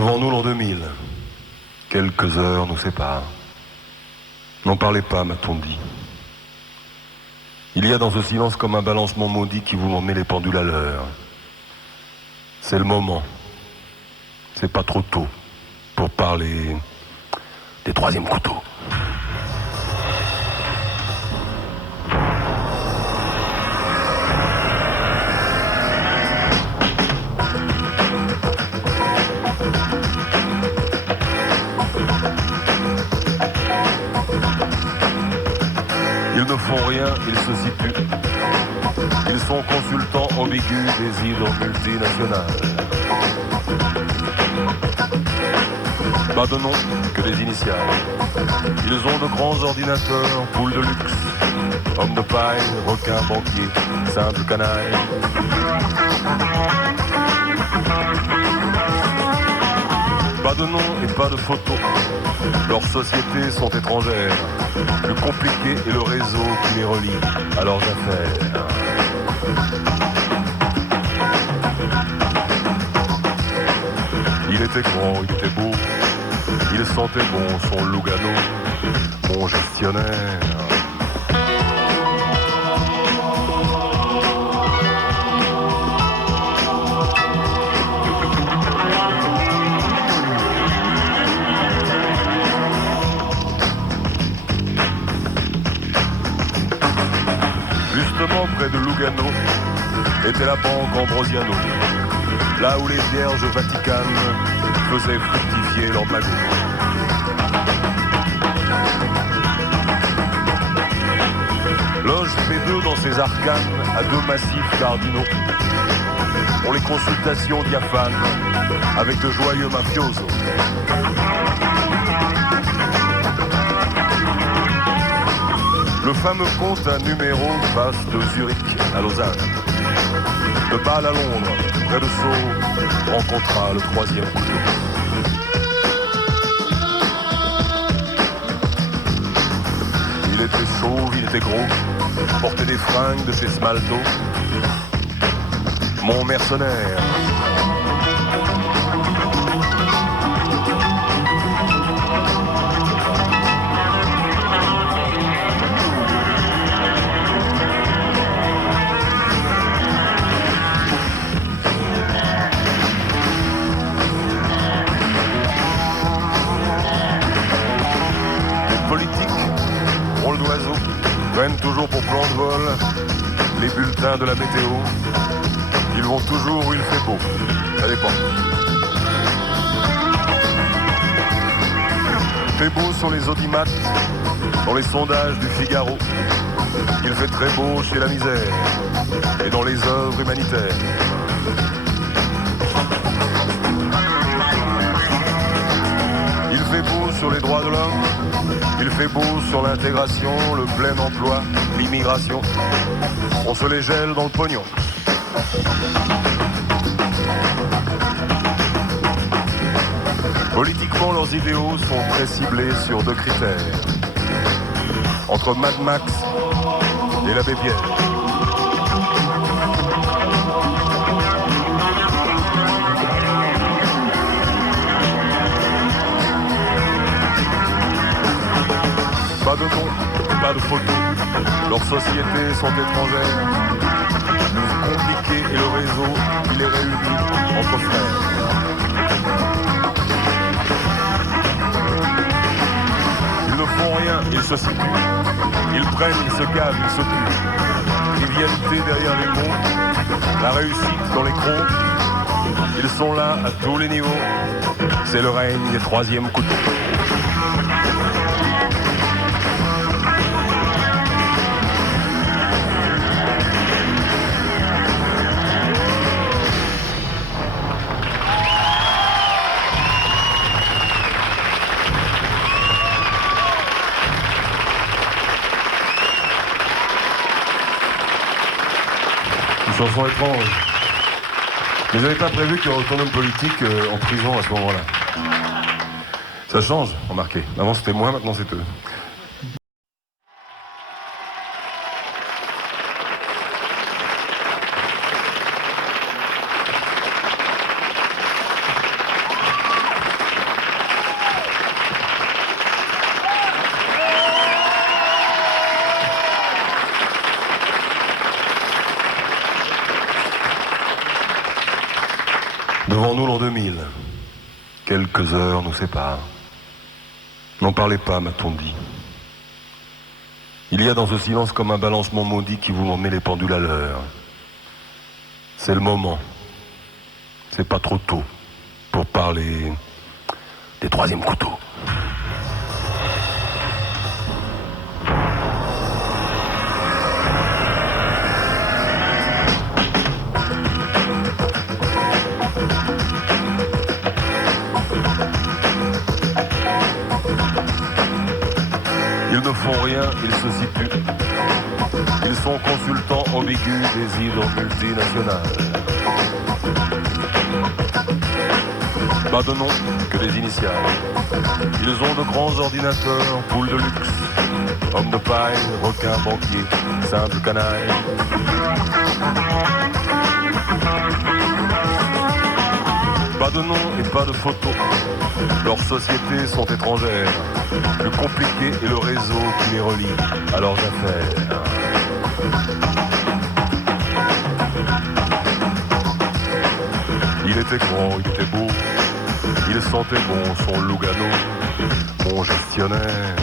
Devant nous l'an 2000, quelques heures nous séparent. N'en parlez pas, m'a-t-on dit. Il y a dans ce silence comme un balancement maudit qui vous met les pendules à l'heure. C'est le moment. C'est pas trop tôt pour parler des troisièmes couteaux. Ils ne font rien, ils se situent. Ils sont consultants ambigus des hydres multinationales. Pas de nom, que des initiales. Ils ont de grands ordinateurs, poules de luxe, hommes de paille, requins, banquiers, simples canailles. Pas de nom et pas de photo. Leurs sociétés sont étrangères. Le compliqué est le réseau qui les relie à leurs affaires. Il était grand, il était beau. Il sentait bon son Lugano, mon gestionnaire. Justement près de Lugano était la banque Ambrosiano, là où les vierges vaticanes faisaient fructifier leurs magots. Loge P2 dans ses arcanes à deux massifs cardinaux pour les consultations diaphanes avec de joyeux mafiosos. Le fameux compte à numéro passe de Zurich à Lausanne. De Bâle à Londres, près de Sceaux, rencontra le troisième couteau. Il était chauve, il était gros, portait des fringues de chez Smalto. Mon mercenaire. Prennent toujours pour plan de vol les bulletins de la météo. Ils vont toujours où il fait beau. Ça dépend. Fait beau sur les audimates, dans les sondages du Figaro. Il fait très beau chez la misère et dans les œuvres humanitaires. Il fait beau sur les droits de l'homme. Il fait beau sur l'intégration, le plein emploi, l'immigration. On se les gèle dans le pognon. Politiquement, leurs idéaux sont très ciblés sur deux critères. Entre Mad Max et l'abbé Pierre. Pas de nom, pas de photo. Leurs sociétés sont étrangères. Le compliqué et le réseau qui les réunit entre frères. Ils ne font rien, ils se situent. Ils prennent, ils se gavent, ils se tuent. Trivialité derrière les mots, la réussite dans les crocs. Ils sont là à tous les niveaux. C'est le règne des troisièmes couteaux. Chanson étrange. Mais j'avais pas prévu qu'il y aurait autant d'hommes politiques en prison à ce moment-là. Ça change, remarquez. Avant c'était moi, maintenant c'est eux. Devant nous l'an 2000, quelques heures nous séparent. N'en parlez pas, m'a-t-on dit. Il y a dans ce silence comme un balancement maudit qui vous met les pendules à l'heure. C'est le moment. C'est pas trop tôt pour parler des troisièmes couteaux. Ils ne font rien, ils se situent. Ils sont consultants ambigus des îles multinationales. Pas de nom, que des initiales. Ils ont de grands ordinateurs, poules de luxe, hommes de paille, requins, banquiers, simples canailles. Pas de nom et pas de photos. Leurs sociétés sont étrangères. Le compliqué est le réseau qui les relie à leurs affaires. Il était grand, il était beau. Il sentait bon son Lugano, mon gestionnaire.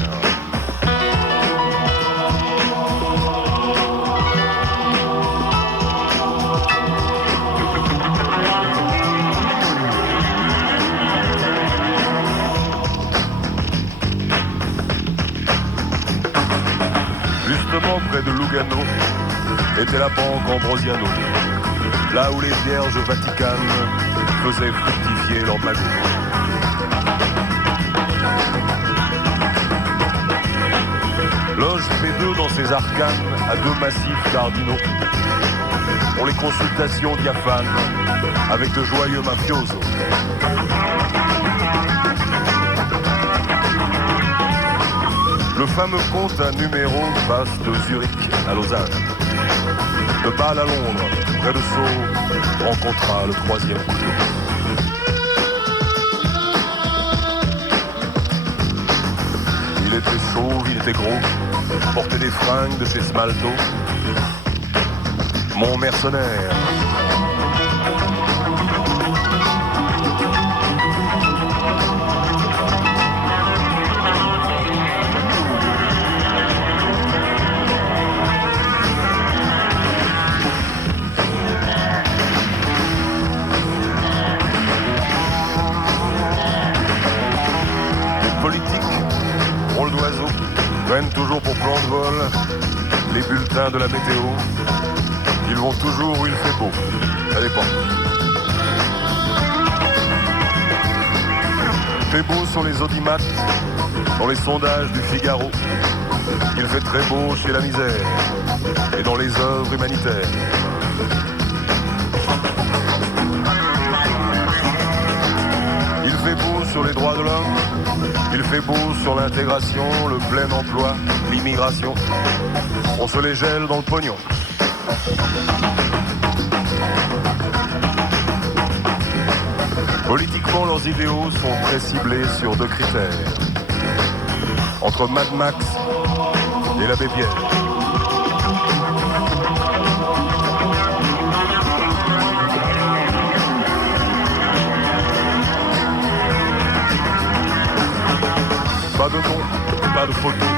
Justement près de Lugano était la banque Ambrosiano, là où les vierges vaticanes faisaient fructifier leurs magots. Loge P2 dans ses arcanes à deux massifs cardinaux. Pour les consultations diaphanes avec de joyeux mafiosos. Le fameux compte à numéro passe de Zurich à Lausanne. De Bâle à Londres, près de Sceaux, rencontra le troisième couteau. Il était chauve, il était gros, portait des fringues de chez Smalto. Mon mercenaire. Prennent toujours pour plan de vol les bulletins de la météo. Ils vont toujours où il fait beau. Ça dépend. Fait beau sur les audimates, dans les sondages du Figaro. Il fait très beau chez la misère et dans les œuvres humanitaires. Il fait beau sur les droits de l'homme. Il fait beau sur l'intégration, le plein emploi, l'immigration. On se les gèle dans le pognon. Politiquement, leurs idéaux sont très ciblés sur deux critères. Entre Mad Max et l'abbé Pierre. Pas de nom, pas de photos.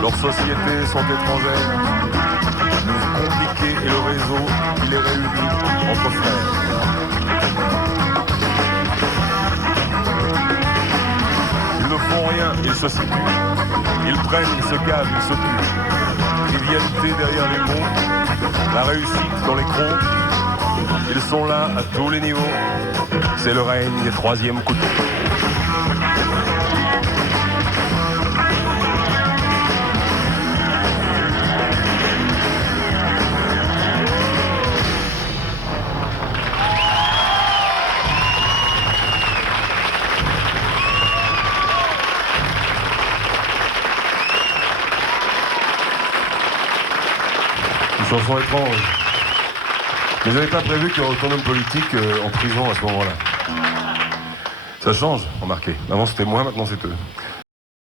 Leurs sociétés sont étrangères. Le compliqué et le réseau qui les réunit entre frères. Ils ne font rien, ils se situent. Ils prennent, ils se calment, ils se tuent. Trivialité derrière les mots, la réussite dans les crocs. Ils sont là à tous les niveaux. C'est le règne des troisièmes couteaux. Chanson étrange. Mais j'avais pas prévu qu'il y aurait autant d'hommes politiques en prison à ce moment-là. Ça change, remarquez. Avant c'était moi, maintenant c'est eux.